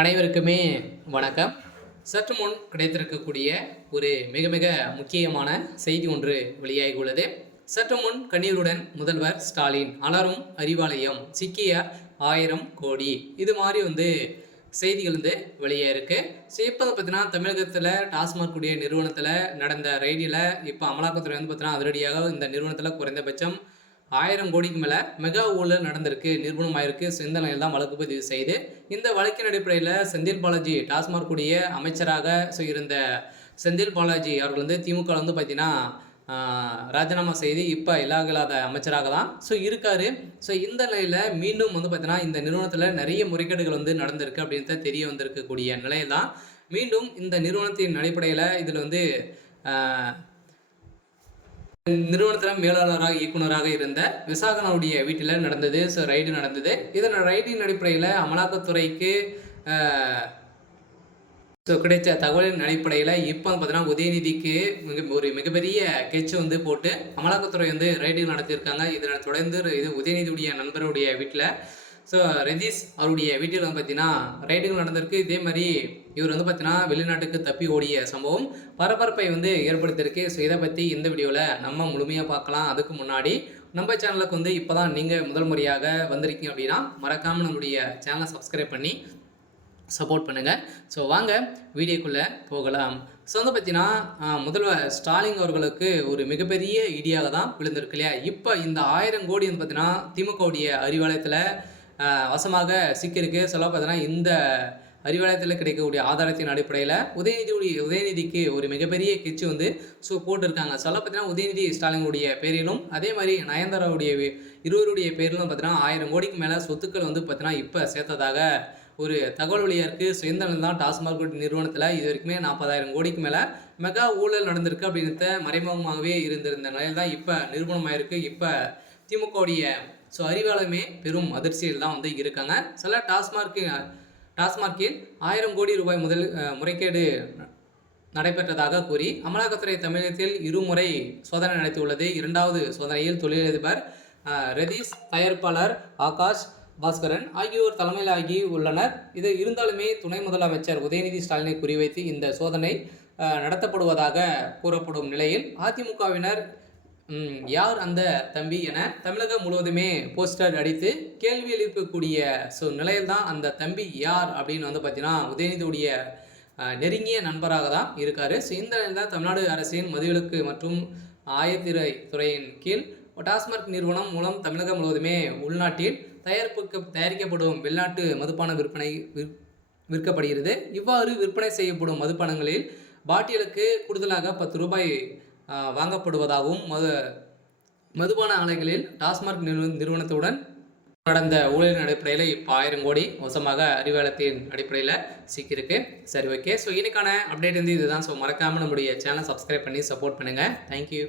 அனைவருக்குமே வணக்கம். சற்று முன் கிடைத்திருக்கக்கூடிய ஒரு மிக மிக முக்கியமான செய்தி ஒன்று வெளியாகியுள்ளது. சற்று முன் கண்ணீருடன் முதல்வர் ஸ்டாலின் அலரும் அறிவாலயம் சிக்கிய 1000 கோடி, இது மாதிரி செய்திகள் வெளியே இருக்கு. ஸோ இப்போ பார்த்தீங்கன்னா தமிழகத்தில் டாஸ்மாக் உடைய நிறுவனத்தில் நடந்த ரெய்டில் இப்போ அமலாக்கத்துறை பார்த்தீங்கன்னா அதிரடியாக இந்த நிறுவனத்தில் குறைந்தபட்சம் 1000 கோடிக்கு மேலே மெகா ஊழல் நடந்திருக்கு, நிரூபணமாயிருக்கு. ஸோ இந்த நிலையில் தான் வழக்கு பதிவு செய்து இந்த வழக்கின் அடிப்படையில் செந்தில் பாலாஜி டாஸ்மாக் உடைய அமைச்சராக இருந்த செந்தில் பாலாஜி அவர்கள் திமுக பார்த்தீங்கன்னா ராஜினாமா செய்து இப்போ இல்லாத அமைச்சராக தான் இருக்காரு. ஸோ இந்த நிலையில் மீண்டும் பார்த்தீங்கன்னா இந்த நிறுவனத்தில் நிறைய முறைகேடுகள் நடந்திருக்கு அப்படின்னு தெரிய வந்திருக்கக்கூடிய நிலையில் தான் மீண்டும் இந்த நிறுவனத்தின் அடிப்படையில் இதில் நிறுவனத்தில் மேலாளராக இயக்குநராக இருந்த விசாகனுடைய வீட்டில் நடந்தது. ஸோ ரைடு நடந்தது. இதன் ரைடின் அடிப்படையில் அமலாக்கத்துறைக்கு கிடைச்ச தகவலின் அடிப்படையில் இப்போ பார்த்தீங்கன்னா உதயநிதிக்கு ஒரு மிகப்பெரிய கெச்சு போட்டு அமலாக்கத்துறை ரைடு நடத்தியிருக்காங்க. இதனை தொடர்ந்து இது உதயநிதியுடைய நண்பருடைய வீட்டில் ரதீஷ் அவருடைய வீட்டில் பார்த்தீங்கன்னா ரைடுகள் நடந்திருக்கு. இதே மாதிரி இவர் பார்த்தீங்கன்னா வெளிநாட்டுக்கு தப்பி ஓடிய சம்பவம் பரபரப்பை ஏற்படுத்தியிருக்கு. ஸோ இதை பற்றி இந்த வீடியோவில் நம்ம முழுமையாக பார்க்கலாம். அதுக்கு முன்னாடி நம்ம சேனலுக்கு இப்போ தான் நீங்கள் முதல் முறையாக வந்திருக்கீங்க அப்படின்னா மறக்காமல் நம்முடைய சேனலை சப்ஸ்கிரைப் பண்ணி சப்போர்ட் பண்ணுங்கள். ஸோ வாங்க வீடியோக்குள்ளே போகலாம். ஸோ பார்த்தீங்கன்னா முதல்வர் ஸ்டாலின் அவர்களுக்கு ஒரு மிகப்பெரிய இடியாக தான் விழுந்திருக்கு இல்லையா. இப்போ இந்த 1000 கோடி பார்த்தீங்கன்னா திமுகவுடைய அறிவாலயத்தில் வசமாக சிக்கிருக்கு. சொல்ல பார்த்தீங்கன்னா இந்த அறிவாலயத்தில் கிடைக்கக்கூடிய ஆதாரத்தின் அடிப்படையில் உதயநிதிக்கு ஒரு மிகப்பெரிய கிச்சு போட்டிருக்காங்க. சொல்ல பார்த்தீங்கன்னா உதயநிதி ஸ்டாலினுடைய பேரிலும் அதே மாதிரி நயன்தாராவுடைய இருவருடைய பேரிலும் பார்த்தீங்கன்னா 1000 கோடிக்கு மேலே சொத்துக்கள் பார்த்தீங்கன்னா இப்போ சேர்த்ததாக ஒரு தகவல் வழியாக இருக்குது. ஸோ இந்த தான் டாஸ்மாக் நிறுவனத்தில் இது வரைக்குமே 40,000 கோடிக்கு மேலே மெகா ஊழல் நடந்திருக்கு அப்படின்னு மறைமுகமாகவே இருந்திருந்த நிலையில் தான் இப்போ நிரூபணமாயிருக்கு. இப்போ திமுகவுடைய அறிவாலயமே பெரும் அதிர்ச்சியில் தான் இருக்காங்க. சில டாஸ்மார்க்கில் 1000 கோடி ரூபாய் முறைகேடு நடைபெற்றதாக கூறி அமலாக்கத்துறை தமிழகத்தில் இருமுறை சோதனை நடத்தியுள்ளது. இரண்டாவது சோதனையில் தொழிலதிபர் ரதீஷ், தயாரிப்பாளர் ஆகாஷ் பாஸ்கரன் ஆகியோர் தலைமையிலாகி உள்ளனர். இது இருந்தாலுமே துணை முதலமைச்சர் உதயநிதி ஸ்டாலினை குறிவைத்து இந்த சோதனை நடத்தப்படுவதாக கூறப்படும் நிலையில் அதிமுகவினர் யார் அந்த தம்பி என தமிழகம் முழுவதுமே போஸ்டர் அடித்து கேள்வி எழுப்பக்கூடிய நிலையில் தான் அந்த தம்பி யார் அப்படின்னு பார்த்தீங்கன்னா உதயநிதியுடைய நெருங்கிய நண்பராக தான் இருக்கார். ஸோ இந்த நிலையில் தான் தமிழ்நாடு அரசின் மதுவிலக்கு மற்றும் ஆயத்திரைத்துறையின் கீழ் டாஸ்மாக் நிறுவனம் மூலம் தமிழகம் முழுவதுமே உள்நாட்டில் தயாரிக்கப்படும் வெளிநாட்டு மதுபான விற்கப்படுகிறது. இவ்வாறு விற்பனை செய்யப்படும் மதுபானங்களில் பாட்டிலுக்கு கூடுதலாக 10 ரூபாய் வாங்கப்படுவதாகவும் மதுபான ஆலைகளில் டாஸ்மாக் நிறுவனத்துடன் நடந்த ஊழலின் அடிப்படையில் இப்போ 1000 கோடி மோசமாக அறிவாலயத்தின் அடிப்படையில் சிக்கியிருக்கு. சரி, ஓகே. ஸோ இன்னைக்கான அப்டேட் இதுதான். ஸோ மறக்காமல் நம்முடைய சேனலை சப்ஸ்கிரைப் பண்ணி சப்போர்ட் பண்ணுங்கள். தேங்க்யூ.